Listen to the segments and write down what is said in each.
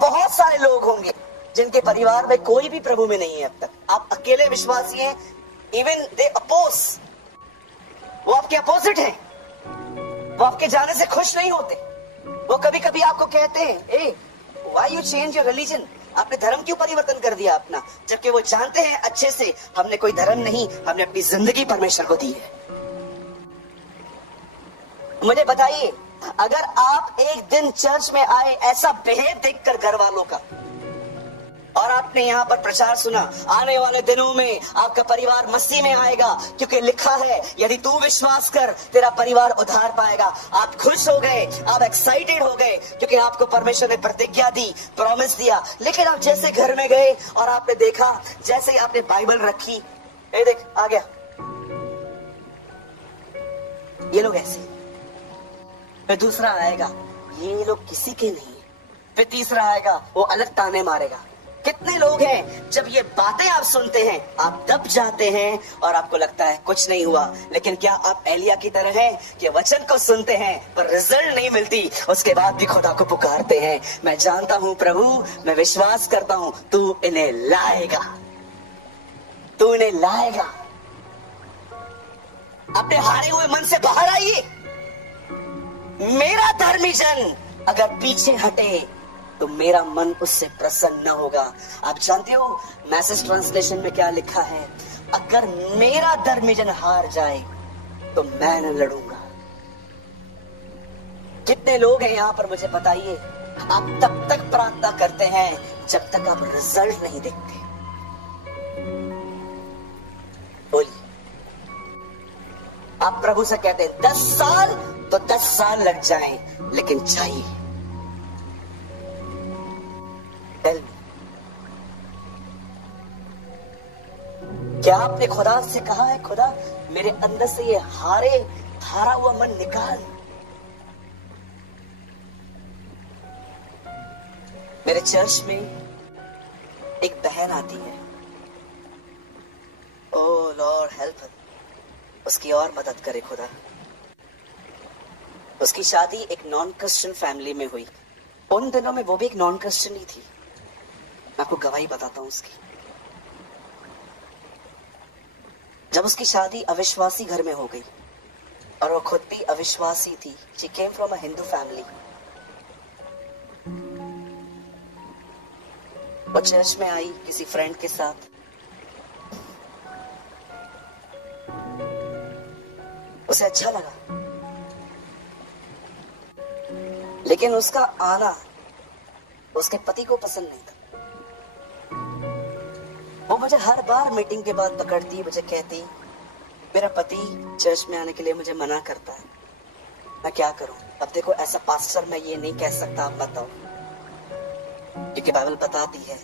बहुत सारे लोग होंगे जिनके परिवार में कोई भी प्रभु में नहीं है अब तक। आप अकेले विश्वासी हैं, इवन दे अपोज, वो आपके अपोजिट हैं, वो आपके जाने से खुश नहीं होते। वो कभी कभी आपको कहते हैं, ए why you change your religion, आपने धर्म क्यों परिवर्तन कर दिया अपना, जबकि वो जानते हैं अच्छे से हमने कोई धर्म नहीं, हमने अपनी जिंदगी परमेश्वर को दी है। मुझे बताइए, अगर आप एक दिन चर्च में आए ऐसा बिहेव देखकर घर वालों का, और आपने यहाँ पर प्रचार सुना आने वाले दिनों में आपका परिवार मसीह में आएगा क्योंकि लिखा है यदि तू विश्वास कर तेरा परिवार उद्धार पाएगा, आप खुश हो गए, आप एक्साइटेड हो गए क्योंकि आपको परमेश्वर ने प्रतिज्ञा दी, प्रॉमिस दिया। लेकिन आप जैसे घर में गए और आपने देखा, जैसे आपने बाइबल रखी, ए देख आ गया, ये लोग ऐसे, फिर दूसरा आएगा, ये लोग किसी के नहीं, फिर तीसरा आएगा, वो अलग ताने मारेगा। कितने लोग हैं जब ये बातें आप सुनते हैं आप दब जाते हैं और आपको लगता है कुछ नहीं हुआ। लेकिन क्या आप एलिया की तरह हैं कि वचन को सुनते हैं पर रिजल्ट नहीं मिलती, उसके बाद भी खुदा को पुकारते हैं, मैं जानता हूं प्रभु, मैं विश्वास करता हूं तू इन्हें लाएगा, तू इन्हें लाएगा। अपने हारे हुए मन से बाहर आइए। मेरा धर्मी जन अगर पीछे हटे तो मेरा मन उससे प्रसन्न न होगा। आप जानते हो मैसेज ट्रांसलेशन में क्या लिखा है, अगर मेरा धर्मी जन हार जाए तो मैं न लड़ूंगा। कितने लोग हैं यहां पर मुझे बताइए, आप तब तक प्रार्थना करते हैं जब तक आप रिजल्ट नहीं देखते। बोलिए, आप प्रभु से कहते हैं 10 साल तो 10 साल लग जाएं, लेकिन चाहिए। क्या आपने खुदा से कहा है, खुदा मेरे अंदर से ये हारा हुआ मन निकाल। मेरे चर्च में एक बहन आती है, ओ लॉर्ड हेल्प, उसकी और मदद करे खुदा। उसकी शादी एक नॉन क्रिश्चियन फैमिली में हुई। उन दिनों में वो भी एक नॉन क्रिश्चियन ही थी। मैं आपको गवाही बताता हूं उसकी। जब उसकी शादी अविश्वासी घर में हो गई और वो खुद भी अविश्वासी थी, she came from a Hindu family, वो चर्च में आई किसी फ्रेंड के साथ। उसे अच्छा लगा, लेकिन उसका आना उसके पति को पसंद नहीं था। वो मुझे हर बार मीटिंग के बाद पकड़ती, मुझे कहती मेरा पति चर्च में आने के लिए मुझे मना करता है, मैं क्या करूं। अब देखो ऐसा पास्टर मैं ये नहीं कह सकता, आप बताओ, क्योंकि बाइबल बताती है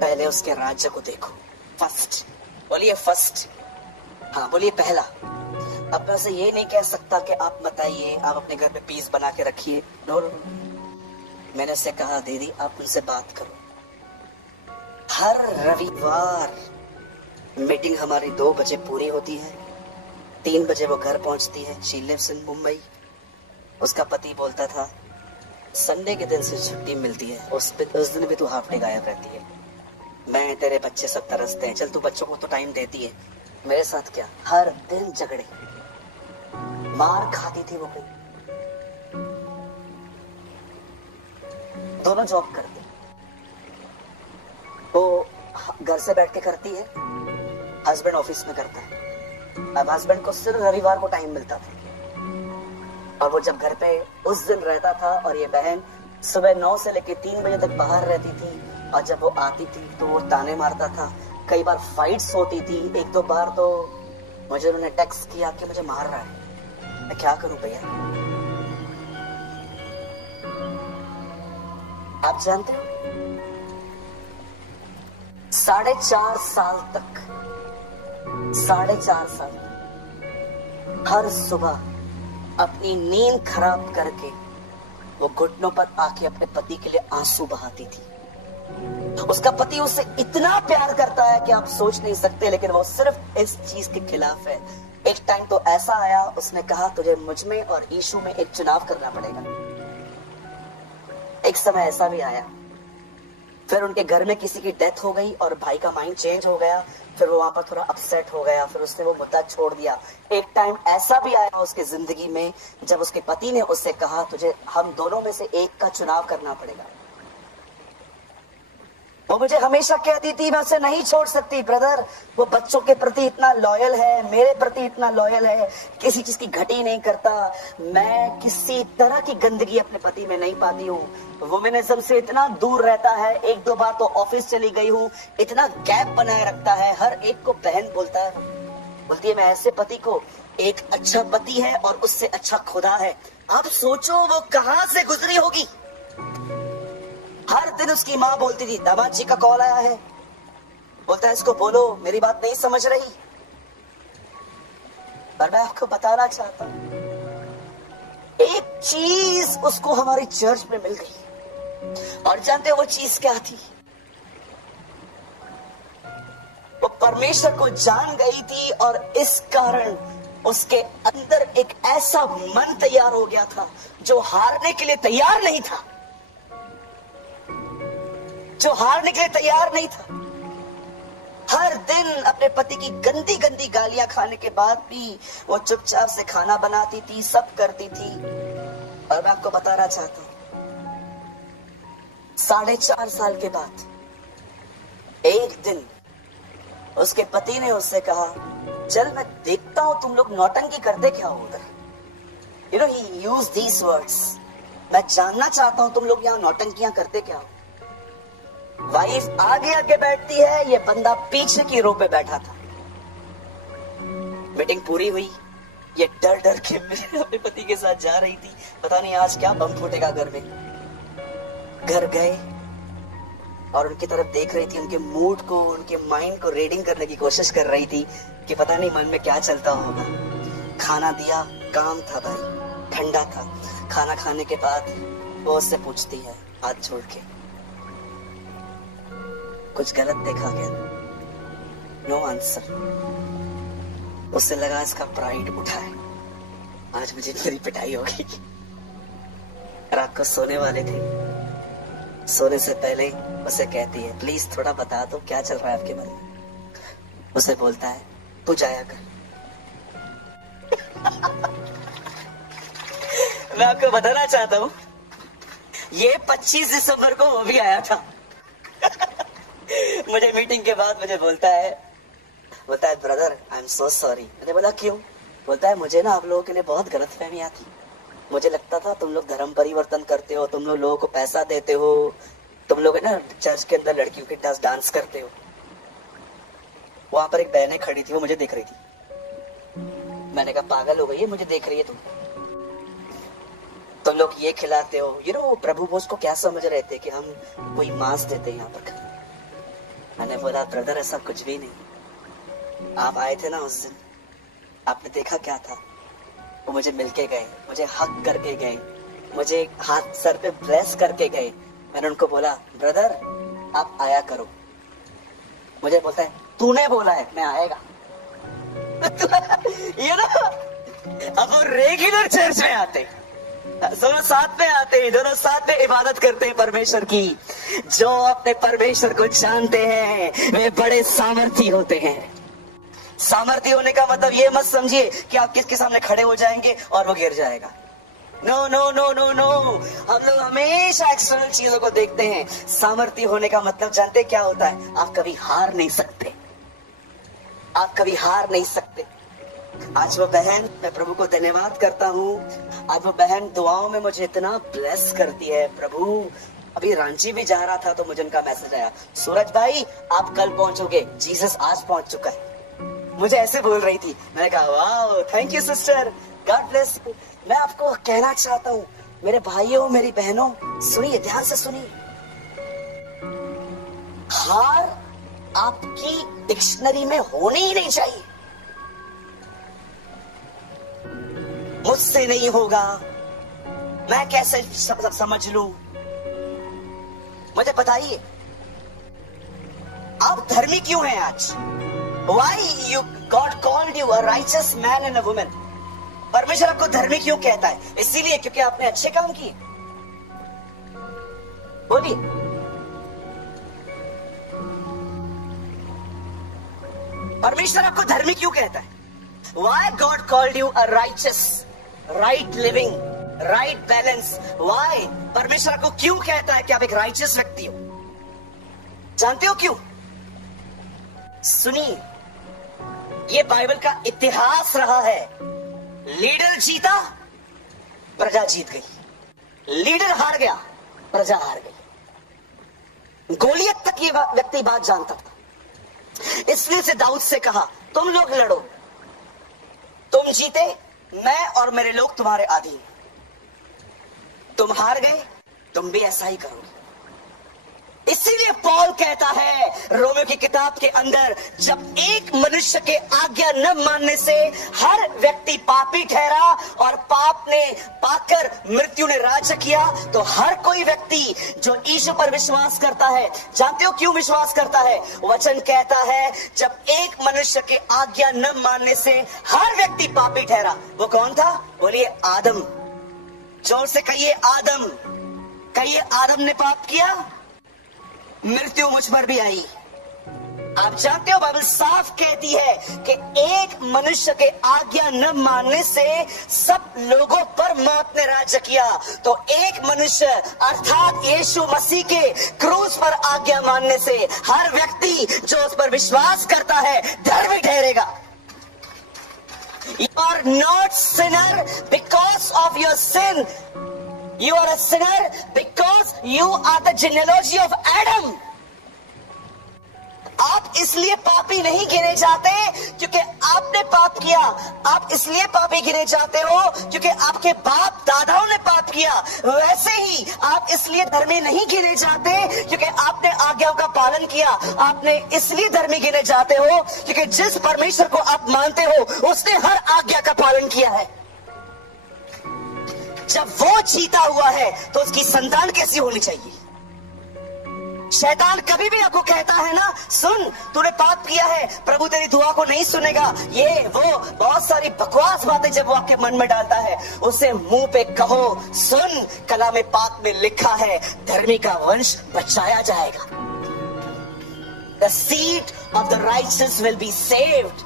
पहले उसके राज्य को देखो। फर्स्ट बोलिए, फर्स्ट, हाँ बोलिए पहला। अब मैं उसे ये नहीं कह सकता कि आप बताइए, आप अपने घर में पीस बना के रखिए, नो। मैंने उससे कहा दीदी आप उनसे बात करो। हर रविवार मीटिंग हमारी 2 बजे पूरी होती है, 3 बजे वो घर पहुंचती है। She lives in Mumbai. उसका पति बोलता था संडे के दिन से छुट्टी मिलती है, उस दिन भी तू हाफ डे गायब रहती है। मैं तेरे बच्चे सब तरसते हैं, चल तू बच्चों को तो टाइम देती है, मेरे साथ क्या, हर दिन झगड़े, मार खाती थी वो। दोनों जॉब करती, वो घर से बैठ के करती है, हस्बैंड ऑफिस में करता है। अब हस्बैंड को सिर्फ रविवार को टाइम मिलता था और वो जब घर पे उस दिन रहता था और ये बहन सुबह 9 से लेकर 3 बजे तक बाहर रहती थी और जब वो आती थी तो वो ताने मारता था। कई बार फाइट्स होती थी, 1-2 बार तो मुझे उन्होंने टेक्स्ट किया कि मुझे मार रहा है। मैं क्या करूं भैया। आप जानते हो 4.5 साल तक, 4.5 साल हर सुबह अपनी नींद खराब करके वो घुटनों पर आके अपने पति के लिए आंसू बहाती थी। उसका पति उससे इतना प्यार करता है कि आप सोच नहीं सकते, लेकिन वो सिर्फ इस चीज के खिलाफ है। एक टाइम तो ऐसा आया, उसने कहा तुझे मुझ में और यीशु में एक चुनाव करना पड़ेगा। एक समय ऐसा भी आया, फिर उनके घर में किसी की डेथ हो गई और भाई का माइंड चेंज हो गया, फिर वो वहां पर थोड़ा अपसेट हो गया, फिर उसने वो मुद्दा छोड़ दिया। एक टाइम ऐसा भी आया उसके जिंदगी में जब उसके पति ने उससे कहा, तुझे हम दोनों में से एक का चुनाव करना पड़ेगा। वो मुझे हमेशा कहती थी मैं उसे नहीं छोड़ सकती ब्रदर, वो बच्चों के प्रति इतना लॉयल है, मेरे प्रति इतना लॉयल है, किसी चीज की घटी नहीं करता, मैं किसी तरह की गंदगी अपने पति में नहीं पाती हूँ, वुमेनिज्म से इतना दूर रहता है, एक दो बार तो ऑफिस चली गई हूँ, इतना गैप बनाए रखता है, हर एक को बहन बोलता है। बोलती है मैं ऐसे पति को, एक अच्छा पति है और उससे अच्छा खुदा है। अब सोचो वो कहां से गुजरी होगी। हर दिन उसकी माँ बोलती थी दामाद जी का कॉल आया है, बोलता है इसको बोलो मेरी बात नहीं समझ रही। पर मैं आपको बताना चाहता हूं एक चीज उसको हमारी चर्च में मिल गई, और जानते हो वो चीज क्या थी? वो परमेश्वर को जान गई थी और इस कारण उसके अंदर एक ऐसा मन तैयार हो गया था जो हारने के लिए तैयार नहीं था, जो हारने के लिए तैयार नहीं था। हर दिन अपने पति की गंदी गंदी गालियां खाने के बाद भी वो चुपचाप से खाना बनाती थी, सब करती थी। और मैं आपको बताना चाहता हूं 4.5 साल के बाद एक दिन उसके पति ने उससे कहा, चल मैं देखता हूं तुम लोग नौटंकी करते क्या हो उधर। You know he used these words, मैं जानना चाहता हूं तुम लोग यहां नौटंकियां करते क्या हो। वाइफ आगे आके बैठती है, ये बंदा पीछे की रो पे बैठा था। मीटिंग पूरी हुई, ये डर डर के अपने पति के साथ जा रही थी, पता नहीं आज क्या बम फूटेगा घर में। घर गए और उनकी तरफ देख रही थी, उनके मूड को, उनके माइंड को रीडिंग करने की कोशिश कर रही थी कि पता नहीं मन में क्या चलता होगा। खाना दिया, काम था भाई, ठंडा था। खाना खाने के बाद वो उससे पूछती है हाथ जोड़ के, कुछ गलत देखा क्या? No answer. उससे लगा इसका प्राइड उठा है, आज मुझे मेरी पिटाई होगी। रात को सोने वाले थे, सोने से पहले उसे कहती है प्लीज थोड़ा बता दो क्या चल रहा है आपके मन में। उसे बोलता है तू जाया कर। मैं आपको बताना चाहता हूं ये 25 दिसंबर को वो भी आया था। मुझे मीटिंग के बाद मुझे बोलता है brother I am so sorry. मैंने बोला क्यों? बोलता है मुझे ना आप लोगों के लिए बहुत गलतफहमियां थी, मुझे लगता था तुम लोग धर्म परिवर्तन करते हो, तुम लोगों को पैसा देते हो, तुम लोग है ना चर्च के अंदर लड़कियों के साथ डांस करते हो। वहां पर एक बहनें खड़ी थी, वो मुझे देख रही थी। मैंने कहा पागल हो गई है, मुझे देख रही है तुम लोग ये खिलाते हो। यू नो प्रभु बोस को क्या समझ रहे थे कि हम कोई मांस देते हैं यहाँ पर। मैंने बोला ब्रदर ऐसा कुछ भी नहीं, आप आए थे ना उस दिन, आपने देखा क्या था। वो मुझे मिलके गए, मुझे हक करके गए, मुझे हाथ सर पे ब्लेस करके गए। मैंने उनको बोला ब्रदर आप आया करो। मुझे बोलता है तूने बोला है मैं आएगा। ये ना अब वो रेगुलर चर्च में आते, दोनों साथ में आते हैं, दोनों साथ में इबादत करते हैं परमेश्वर की। जो अपने परमेश्वर को जानते हैं वे बड़े सामर्थी होते हैं। सामर्थी होने का मतलब ये मत समझिए कि आप किसके सामने खड़े हो जाएंगे और वो गिर जाएगा। No no no no no, हम लोग हमेशा एक्सटर्नल चीजों को देखते हैं। सामर्थी होने का मतलब जानते क्या होता है? आप कभी हार नहीं सकते, आप कभी हार नहीं सकते। आज वो बहन, मैं प्रभु को धन्यवाद करता हूँ, आज वो बहन दुआओं में मुझे इतना ब्लेस करती है। प्रभु अभी रांची भी जा रहा था तो मुझे उनका मैसेज आया, सूरज भाई आप कल पहुंचोगे, जीसस आज पहुंच चुका है। मुझे ऐसे बोल रही थी। मैंने कहा वाह thank you sister, God bless. मैं आपको कहना चाहता हूँ मेरे भाइयों मेरी बहनों, सुनिए ध्यान से सुनिए, हार आपकी डिक्शनरी में होनी ही नहीं चाहिए। मुझसे नहीं होगा, मैं कैसे समझ लूं? मुझे बताइए आप धर्मी क्यों हैं आज? Why you God called you a righteous man and a woman? परमेश्वर आपको धर्मी क्यों कहता है? इसीलिए क्योंकि आपने अच्छे काम किए। पापी। परमेश्वर आपको धर्मी क्यों कहता है? Why God called you a righteous, right living, right balance? Why? परमेश्वर आपको क्यों कहता है कि आप एक righteous व्यक्ति हो? जानते हो क्यों? सुनिए, ये बाइबल का इतिहास रहा है। लीडर जीता, प्रजा जीत गई। लीडर हार गया, प्रजा हार गई। गोलियत तक ये व्यक्ति बात जानता था। इसलिए से दाऊद से कहा, तुम लोग लड़ो, तुम जीते, मैं और मेरे लोग तुम्हारे अधीन। तुम हार गए, तुम भी ऐसा ही करोगे। इसीलिए पौल कहता है रोमियो की किताब के अंदर, जब एक मनुष्य के आज्ञा न मानने से हर व्यक्ति पापी ठहरा और पाप ने पाकर मृत्यु ने राज्य किया, तो हर कोई व्यक्ति जो यीशु पर विश्वास करता है, जानते हो क्यों विश्वास करता है? वचन कहता है जब एक मनुष्य के आज्ञा न मानने से हर व्यक्ति पापी ठहरा। वो कौन था? बोलिए आदम। जोर से कहिए आदम। कहिए आदम ने पाप किया, मृत्यु मुझ पर भी आई। आप जानते हो बाइबल साफ कहती है कि एक मनुष्य के आज्ञा न मानने से सब लोगों पर मौत ने राज्य किया। तो एक मनुष्य अर्थात यीशु मसीह के क्रूस पर आज्ञा मानने से हर व्यक्ति जो उस पर विश्वास करता है धर्मी ठहरेगा। You are not sinner because of your sin. You are a sinner because you are the genealogy of Adam. आप इसलिए पापी नहीं गिने जाते क्योंकि आपने पाप किया। आप इसलिए पापी गिने जाते हो क्योंकि आपके बाप दादाओं ने पाप किया। वैसे ही आप इसलिए धर्मी नहीं गिने जाते क्योंकि आपने आज्ञाओं का पालन किया। आपने इसलिए धर्मी गिने जाते हो क्योंकि जिस परमेश्वर को आप मानते हो उसने हर आज्ञा का पालन किया है। जब वो जीता हुआ है तो उसकी संतान कैसी होनी चाहिए? शैतान कभी भी आपको कहता है ना, सुन तूने पाप किया है, प्रभु तेरी दुआ को नहीं सुनेगा, ये वो बहुत सारी बकवास बातें जब वो आपके मन में डालता है, उसे मुंह पे कहो, सुन कलाम पाक में लिखा है धर्मी का वंश बचाया जाएगा। The seed of the righteous will be saved.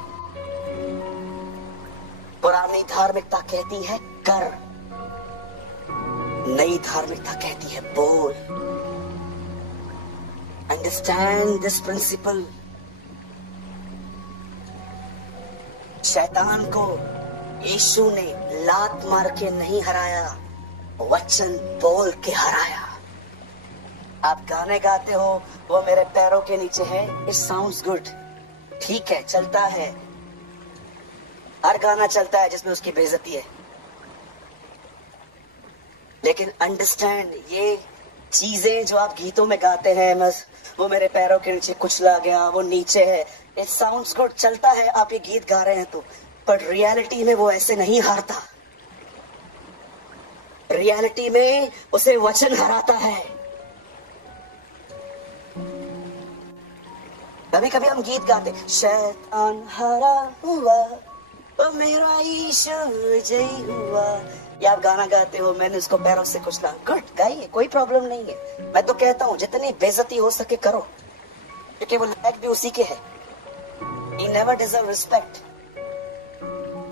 पुरानी धार्मिकता कहती है कर, नई धार्मिकता कहती है बोल। Understand this principle. शैतान को यीशु ने लात मार के नहीं हराया, वचन बोल के हराया। आप गाने गाते हो, वो मेरे पैरों के नीचे है, it sounds good, ठीक है, चलता है। हर गाना चलता है जिसमें उसकी बेइज्जती है। लेकिन अंडरस्टैंड, ये चीजें जो आप गीतों में गाते हैं, बस वो मेरे पैरों के नीचे कुचला गया, वो नीचे है, इट साउंड्स गुड, चलता है, आप ये गीत गा रहे हैं तो, पर रियलिटी में वो ऐसे नहीं हारता। रियलिटी में उसे वचन हराता है। कभी कभी हम गीत गाते, शैतान हरा हुआ, ओ मेरा यीशु विजयी हुआ। या आप गाना गाते हो, मैंने उसको पैरों से कुचला, गुड, गाइए, कोई प्रॉब्लम नहीं है। मैं तो कहता हूं जितनी बेइज्जती हो सके करो, क्योंकि वो लायक भी उसी के है। He never deserve respect.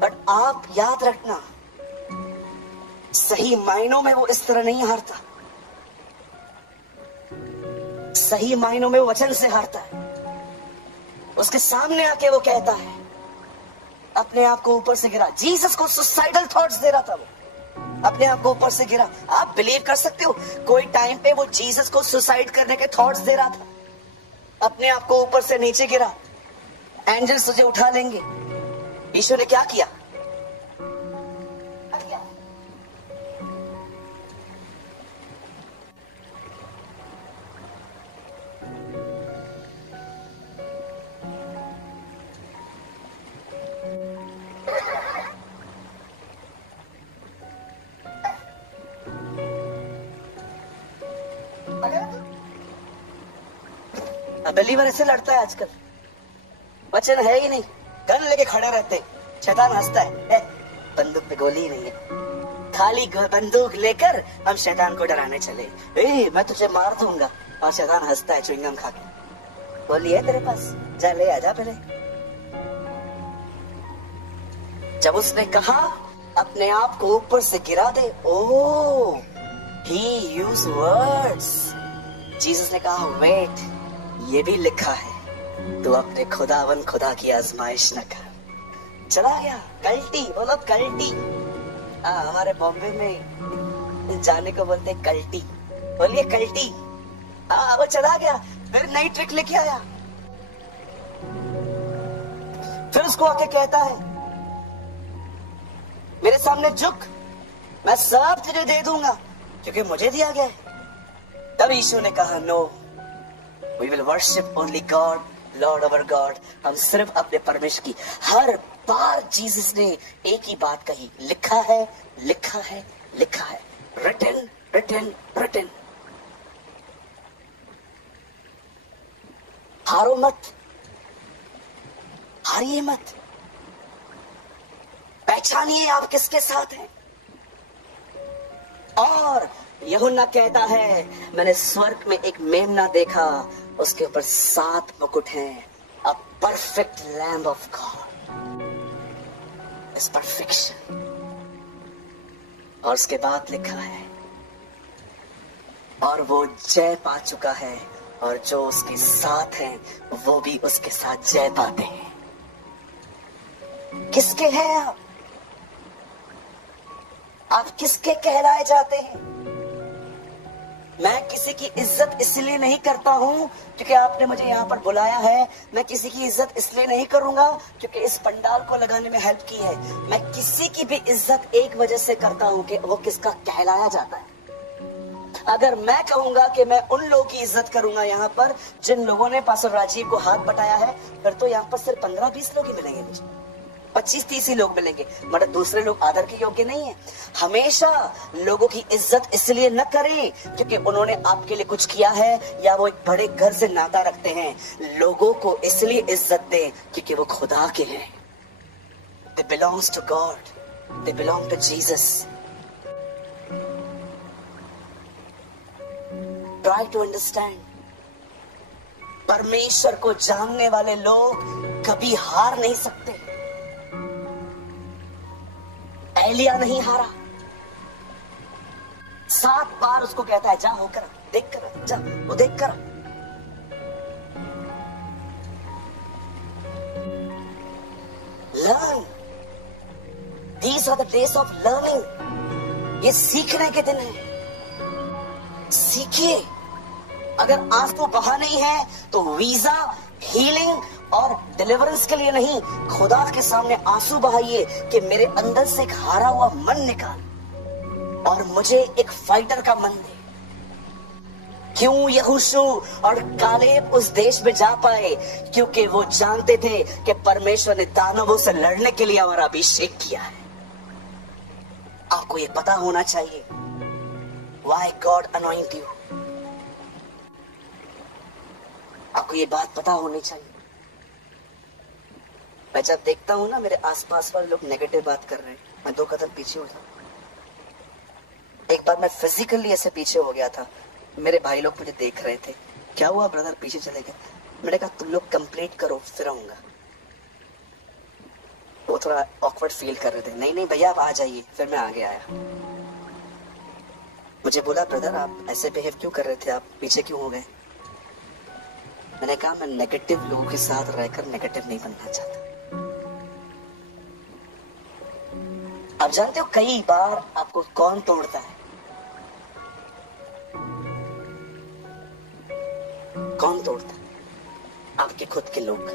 But आप याद रखना, सही मायनों में वो इस तरह नहीं हारता। सही मायनों में वो वचन से हारता है। उसके सामने आके वो कहता है, अपने आप को ऊपर से गिरा। जीसस को सुसाइडल थॉट्स दे रहा था, वो अपने आप को ऊपर से गिरा। आप बिलीव कर सकते हो, कोई टाइम पे वो जीसस को सुसाइड करने के थॉट्स दे रहा था, अपने आप को ऊपर से नीचे गिरा। एंजल्स तुझे उठा लेंगे। ईश्वर ने क्या किया? बिलीवर ऐसे लड़ता है आजकल, वचन है ही नहीं, गन लेके खड़े रहते, शैतान हंसता है, बंदूक पे गोली ही नहीं है, खाली बंदूक लेकर हम शैतान को डराने चले। मैं तुझे मार दूंगा। और शैतान हंसता है च्युइंगम खा के। बोलिए तेरे पास, जा ले आजा पहले। जब उसने कहा अपने आप को ऊपर से गिरा दे, ओह, he used words। जीसस ने कहा वेट, ये भी लिखा है, तू अपने खुदावन खुदा की आजमाइश न कर। चला गया कल्टी, बोलो कल्टी। हमारे बॉम्बे में जाने को बोलते कल्टी। बोलिए कल्टी। वो चला गया, फिर नई ट्रिक लेके आया। फिर उसको आके कहता है मेरे सामने झुक, मैं सब तुझे दे दूंगा क्योंकि मुझे दिया गया है। तब यीशु ने कहा no, we will worship only God, Lord our God. हम सिर्फ अपने परमेश्वर की। हर बार जीसस ने एक ही बात कही, लिखा है, लिखा है, लिखा है। Written, written, written. हारो मत, हारिए मत। पहचानिए आप किसके साथ हैं। और यूहन्ना कहता है मैंने स्वर्ग में एक मेमना देखा, उसके ऊपर 7 मुकुट हैं। A perfect lamb of God, इस परफेक्शन। और उसके बाद लिखा है और वो जय पा चुका है, और जो उसके साथ हैं वो भी उसके साथ जय पाते हैं। किसके हैं आप? आप किसके कहलाए जाते हैं? मैं किसी की इज्जत इसलिए नहीं करता हूं क्योंकि आपने मुझे यहां पर बुलाया है। मैं किसी की इज्जत इसलिए नहीं करूंगा क्योंकि इस पंडाल को लगाने में हेल्प की है। मैं किसी की भी इज्जत एक वजह से करता हूं कि वो किसका कहलाया जाता है। अगर मैं कहूंगा कि मैं उन लोगों की इज्जत करूंगा यहाँ पर जिन लोगों ने पास्टर राजीव को हाथ बटाया है, फिर तो यहाँ पर सिर्फ 15-20 लोग ही मिलेंगे मुझे, 25-30 ही लोग मिलेंगे, मतलब दूसरे लोग आदर के योग्य नहीं है। हमेशा लोगों की इज्जत इसलिए न करें क्योंकि उन्होंने आपके लिए कुछ किया है या वो एक बड़े घर से नाता रखते हैं। लोगों को इसलिए इज्जत दें क्योंकि वो खुदा के हैं। They belongs to God, they belong to Jesus. Try to understand. परमेश्वर को जानने वाले लोग कभी हार नहीं सकते। एलिया नहीं हारा, 7 बार उसको कहता है जा होकर देख कर, जा वो देख कर। Learn, these are the days of learning. ये सीखने के दिन है, सीखिए। अगर आंसू बहा नहीं है तो वीजा, हीलिंग और डिलीवरेंस के लिए नहीं, खुदा के सामने आंसू बहाइए कि मेरे अंदर से एक हारा हुआ मन निकाल और मुझे एक फाइटर का मन दे। क्यों यहोशू और कालेब उस देश में जा पाए? क्योंकि वो जानते थे कि परमेश्वर ने दानवों से लड़ने के लिए हमारा अभिषेक किया है। आपको ये पता होना चाहिए, Why God anoint you? आपको ये बात पता होनी चाहिए। मैं जब देखता हूं ना मेरे आसपास वाले लोग नेगेटिव बात कर रहे हैं, मैं 2 कदम पीछे हो जाता। एक बार मैं फिजिकली ऐसे पीछे हो गया था, मेरे भाई लोग मुझे देख रहे थे, क्या हुआ ब्रदर पीछे चले गए? मैंने कहा तुम लोग कंप्लीट करो फिर आऊंगा। वो थोड़ा ऑकवर्ड फील कर रहे थे, नहीं नहीं भैया आप आ जाइए। फिर मैं आगे आया, मुझे बोला ब्रदर आप ऐसे बिहेव क्यों कर रहे थे, आप पीछे क्यों हो गए? मैंने कहा मैं नेगेटिव लोगों के साथ रहकर नेगेटिव नहीं बनना चाहता। आप जानते हो कई बार आपको कौन तोड़ता है? कौन तोड़ता है? आपके खुद के लोग।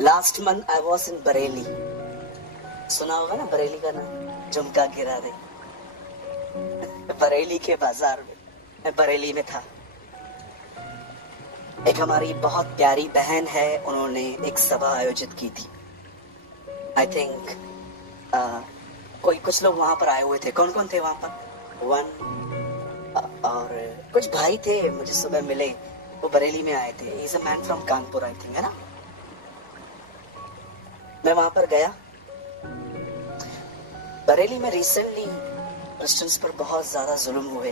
Last month I was in Bareilly, सुना होगा ना बरेली का नाम, झुमका गिरा दे। बरेली के बाजार में, मैं बरेली में था। एक हमारी बहुत प्यारी बहन है, उन्होंने एक सभा आयोजित की थी। आई थिंक कोई कुछ लोग वहां पर आए हुए थे। कौन कौन थे वहां पर? और कुछ भाई थे, मुझे सुबह मिले, वो बरेली में आए थे। He is a man from Kanpur I think, है ना। मैं वहां पर गया, बरेली में रिसेंटली क्रिश्चियंस पर बहुत ज्यादा जुल्म हुए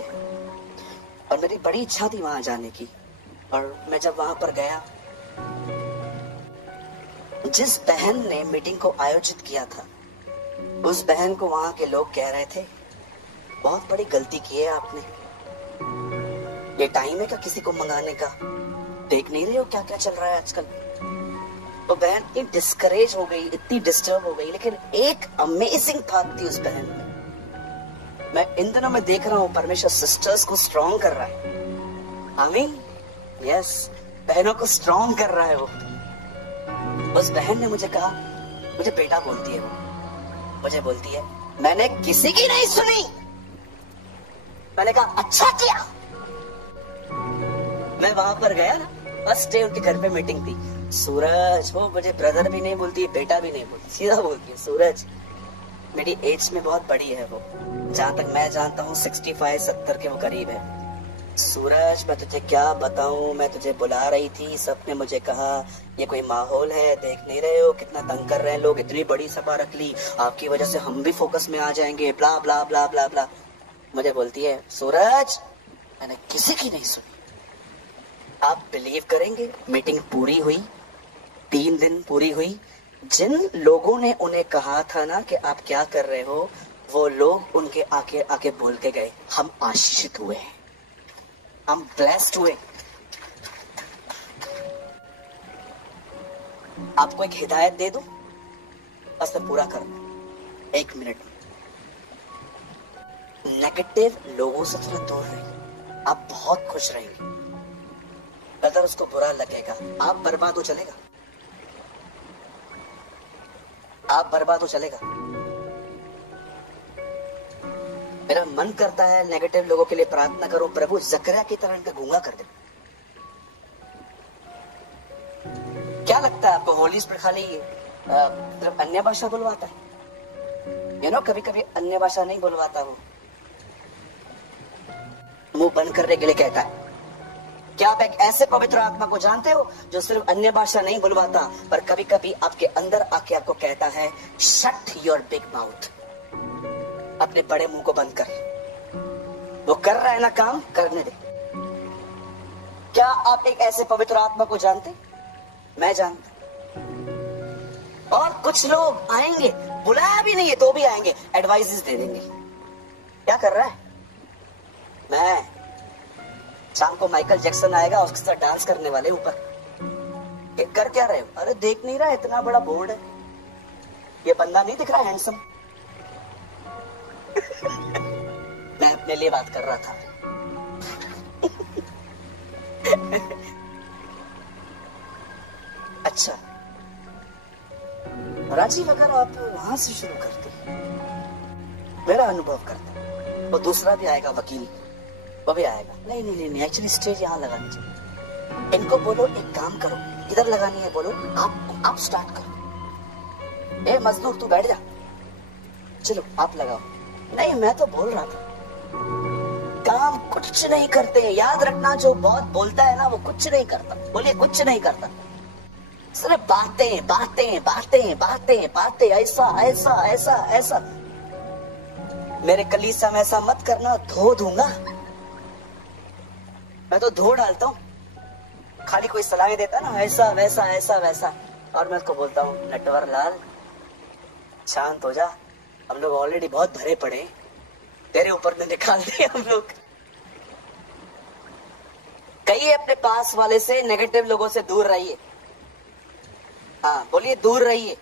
और मेरी बड़ी इच्छा थी वहां जाने की। और मैं जब वहां पर गया, जिस बहन ने मीटिंग को आयोजित किया था, उस बहन को वहां के लोग कह रहे थे, बहुत बड़ी गलती की है आपने, ये टाइम है क्या किसी को मंगाने का? देख नहीं रहे हो क्या क्या चल रहा है आजकल? तो बहन इतनी डिस्करेज हो गई, इतनी डिस्टर्ब हो गई, लेकिन एक अमेजिंग बात थी उस बहन में। मैं इन दिनों में देख रहा हूं परमेश्वर सिस्टर्स को स्ट्रॉन्ग कर रहा है। आमीन, यस, बहनों को स्ट्रॉन्ग कर रहा है वो। उस बहन ने मुझे कहा, मुझे बेटा बोलती है वो, मुझे बोलती है मैंने किसी की नहीं सुनी। मैंने कहा अच्छा किया। मैं वहां पर गया ना, फर्स्ट डे उनके घर पे मीटिंग थी। सूरज, वो मुझे ब्रदर भी नहीं बोलती, बेटा भी नहीं बोलती, सीधा बोलती है सूरज। मेरी एज में बहुत बड़ी है वो, जहां तक मैं जानता हूँ 65-70 के वो करीब है। सूरज, मैं तुझे क्या बताऊं, मैं तुझे बुला रही थी, सबने मुझे कहा ये कोई माहौल है, देख नहीं रहे हो कितना तंग कर रहे हैं लोग, इतनी बड़ी सभा रख ली, आपकी वजह से हम भी फोकस में आ जाएंगे, ब्ला ब्ला ब्ला ब्ला ब्ला। मुझे बोलती है सूरज, मैंने किसी की नहीं सुनी। आप बिलीव करेंगे, मीटिंग पूरी हुई, 3 दिन पूरी हुई। जिन लोगों ने उन्हें कहा था ना कि आप क्या कर रहे हो, वो लोग उनके आके आके बोल के गए, हम आशीषित हुए, हम ब्लेस्ड हुए। आपको एक हिदायत दे दूं, बस मैं पूरा कर 1 मिनट में। नेगेटिव लोगों से थोड़ा दूर रहिए, आप बहुत खुश रहेंगे। अगर उसको बुरा लगेगा, आप बर्बाद हो चलेगा, आप बर्बाद हो चलेगा। मेरा मन करता है नेगेटिव लोगों के लिए प्रार्थना करो, प्रभु जकरिया की तरह इनका गूंगा कर दे। क्या लगता है आपको, होली स्पिरिट खाली सिर्फ अन्य भाषा बुलवाता है? कभी कभी अन्य भाषा नहीं बुलवाता, वो मुंह बंद करने के लिए कहता है। क्या आप एक ऐसे पवित्र आत्मा को जानते हो जो सिर्फ अन्य भाषा नहीं बुलवाता, पर कभी कभी आपके अंदर आके आपको कहता है शट योर बिग माउथ, अपने बड़े मुंह को बंद कर। वो कर रहा है ना काम, करने दे। क्या आप एक ऐसे पवित्र आत्मा को जानते? मैं जानता। और कुछ लोग आएंगे, बुलाया भी नहीं है तो भी आएंगे, एडवाइसेस दे देंगे। क्या कर रहा है? मैं शाम को माइकल जैक्सन आएगा, उसके साथ डांस करने वाले ऊपर। एक कर क्या रहे हो? अरे देख नहीं रहा, इतना बड़ा बोर्ड है, ये बंदा नहीं दिख रहा हैंडसम? मैं अपने लिए बात कर रहा था। अच्छा राजीव, अगर आप वहां से शुरू करते, मेरा अनुभव करता, वो दूसरा भी आएगा, वकील वो भी आएगा। नहीं नहीं नहीं, एक्चुअली स्टेज यहाँ लगानी चाहिए। इनको बोलो एक काम करो, इधर लगानी है, बोलो आप स्टार्ट करो। ए मजदूर तू बैठ जा, चलो आप लगाओ। नहीं मैं तो बोल रहा था। काम कुछ नहीं करते, याद रखना, जो बहुत बोलता है ना वो कुछ नहीं करता। बोलिए कुछ नहीं करता, सिर्फ बातें बातें बातें बातें बातें, ऐसा ऐसा ऐसा ऐसा। मेरे कलीसिया में ऐसा मत करना, धो दूंगा। मैं तो धो डालता हूँ। खाली कोई सलाहें देता ना, ऐसा वैसा ऐसा वैसा, और मैं उसको बोलता हूँ नटवर लाल शांत हो जा, हम लोग ऑलरेडी बहुत भरे पड़े, तेरे ऊपर में निकाल दिए हम लोग। कहिए अपने पास वाले से, नेगेटिव लोगों से दूर रहिए। हाँ बोलिए दूर रहिए।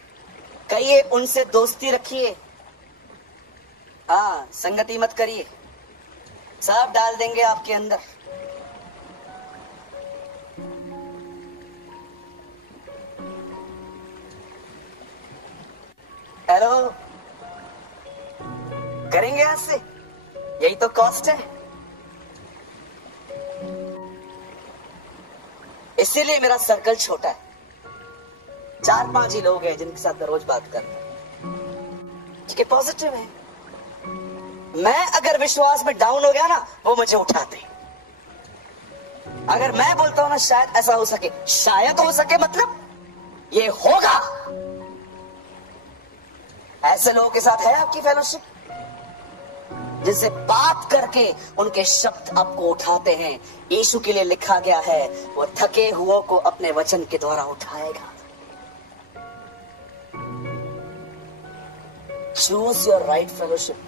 कहिए उनसे दोस्ती रखिए। हाँ संगति मत करिए, सब डाल देंगे आपके अंदर। हेलो, करेंगे आज से, यही तो कॉस्ट है। इसीलिए मेरा सर्कल छोटा है, 4-5 ही लोग हैं जिनके साथ मैं रोज बात करता हूं, ठीक है, पॉजिटिव है। मैं अगर विश्वास में डाउन हो गया ना, वो मुझे उठाते। अगर मैं बोलता हूं ना शायद ऐसा हो सके, शायद हो सके मतलब ये होगा। ऐसे लोगों के साथ है आपकी फेलोशिप, जिनसे बात करके उनके शब्द आपको उठाते हैं। यीशु के लिए लिखा गया है, वो थके हुओं को अपने वचन के द्वारा उठाएगा। Choose your right fellowship.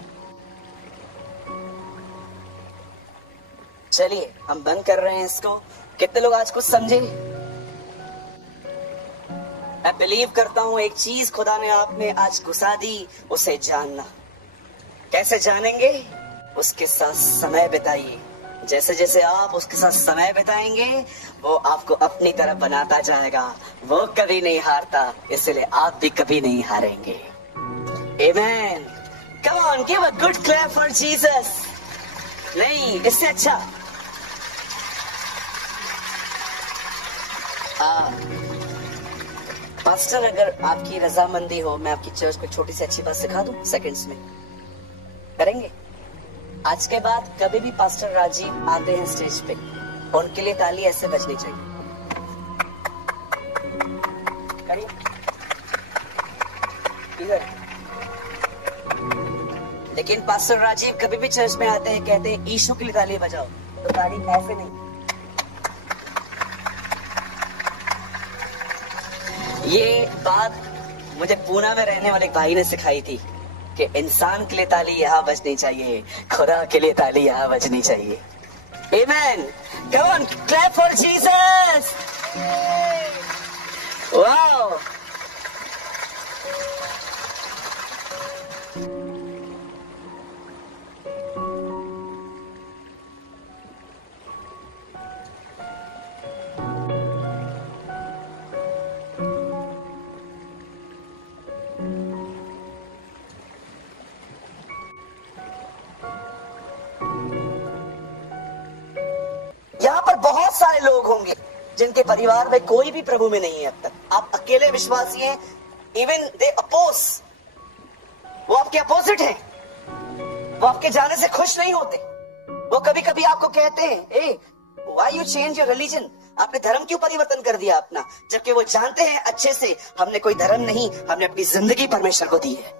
चलिए हम बंद कर रहे हैं इसको। कितने लोग आज कुछ समझे? मैं बिलीव करता हूं एक चीज खुदा ने आप में आज घुसा दी, उसे जानना। कैसे जानेंगे? उसके साथ समय बिताइए। जैसे जैसे आप उसके साथ समय बिताएंगे, वो आपको अपनी तरफ बनाता जाएगा। वो कभी नहीं हारता, इसलिए आप भी कभी नहीं हारेंगे। Amen. Come on, give a good clap for Jesus. नहीं, इससे अच्छा पास्टर, अगर आपकी रजामंदी हो, मैं आपकी चर्च को छोटी सी अच्छी बात सिखा दूं सेकंड्स में, करेंगे? आज के बाद कभी भी पास्टर राजीव आते हैं स्टेज पे, उनके लिए ताली ऐसे बजनी चाहिए। करिए इधर। लेकिन पास्टर राजीव कभी भी चर्च में आते हैं, कहते हैं यीशु के लिए ताली बजाओ, तो ताली ऐसे नहीं। ये बात मुझे पूना में रहने वाले एक भाई ने सिखाई थी कि इंसान के लिए ताली यहाँ बजनी चाहिए, खुदा के लिए ताली यहाँ बजनी चाहिए। Amen. Come on, clap for Jesus. Wow. यहाँ पर बहुत सारे लोग होंगे जिनके परिवार में कोई भी प्रभु में नहीं है अब तक। आप अकेले विश्वासी हैं। इवन दे अपोज, वो आपके अपोजिट हैं। वो आपके जाने से खुश नहीं होते। वो कभी कभी आपको कहते हैं, ए why you change your religion, आपने धर्म क्यों परिवर्तन कर दिया अपना? जबकि वो जानते हैं अच्छे से हमने कोई धर्म नहीं, हमने अपनी जिंदगी परमेश्वर को दी है।